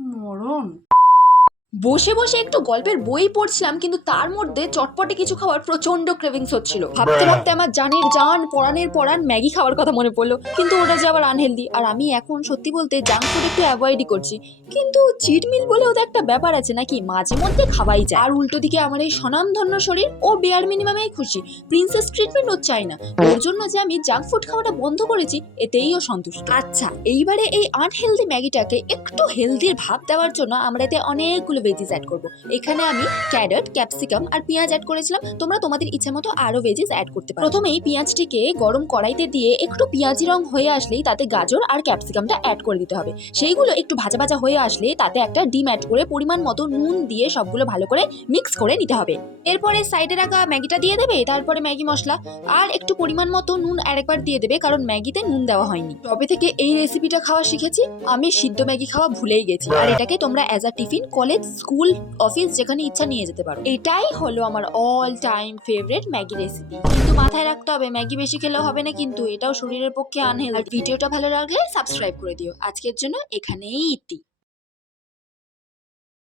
মরণ। বসে বসে একটু গল্পের বই পড়ছিলাম, কিন্তু তার মধ্যে চটপটে কিছু খাওয়ার প্রচন্ড ক্রেভিংস হচ্ছিল। ভাবতে ভাবতে আমার জানের জান পরাণের পরাণ ম্যাগি খাওয়ার কথা মনে পড়লো, কিন্তু ওটা যে আবার আনহেলদি। আর আমি এখন সত্যি বলতে জাঙ্ক ফুড একটু অ্যাভয়েডই করছি। কিন্তু চিট মিল বলেও তো একটা ব্যাপার আছে নাকি, মাঝে মধ্যে খাওয়াই যায়। আর উল্টো দিকে আমার এই স্বনামধন্য শরীর ও বেয়ার মিনিমামেই খুশি, প্রিন্সেস ট্রিটমেন্ট ও চাই না। ওর জন্য যে আমি জাঙ্ক ফুড খাওয়াটা বন্ধ করেছি এতেই ও সন্তুষ্ট। আচ্ছা, এইবারে এই আনহেলদি ম্যাগিটাকে একটু হেলদির ভাব দেওয়ার জন্য আমরা এতে অনেকগুলো ভেজিস অ্যাড করব। এখানে আমি ক্যারট, ক্যাপসিকাম আর পেঁয়াজ অ্যাড করেছিলাম। তোমরা তোমাদের ইচ্ছা মতো আরো ভেজিস অ্যাড করতে পারো। প্রথমেই পেঁয়াজটিকে গরম কড়াইতে দিয়ে একটু পেঁয়াজি রং হয়ে আসলেই তাতে গাজর আর ক্যাপসিকামটা অ্যাড করে দিতে হবে। সেইগুলো একটু ভাজা ভাজা হয়ে আসলে তাতে একটা ডিম অ্যাড করে পরিমাণ মতো নুন দিয়ে সবগুলো ভালো করে মিক্স করে নিতে হবে। এরপরে সাইডে রাখা ম্যাগিটা দিয়ে দেবে, তারপরে ম্যাগি মশলা আর একটু পরিমাণ মতো নুন আরেকবার দিয়ে দেবে, কারণ ম্যাগিতে নুন দেওয়া হয়নি। তবে থেকে এই রেসিপিটা খাওয়া শিখেছি, আমি সিদ্ধ ম্যাগি খাওয়া ভুলেই গেছি। আর এটাকে তোমরা as a tiffin, college, school, office যেখানে ইচ্ছা নিয়ে যেতে পারো। এটাই হলো আমার all time favourite Maggi recipe. কিন্তু মাথায় রাখতে হবে ম্যাগি বেশি খেলেও হবে না, কিন্তু এটাও শরীরের পক্ষে আনহেলদি। আর ভিডিওটা ভালো লাগলে সাবস্ক্রাইব করে দিও। আজকের জন্য এখানেই ইতি।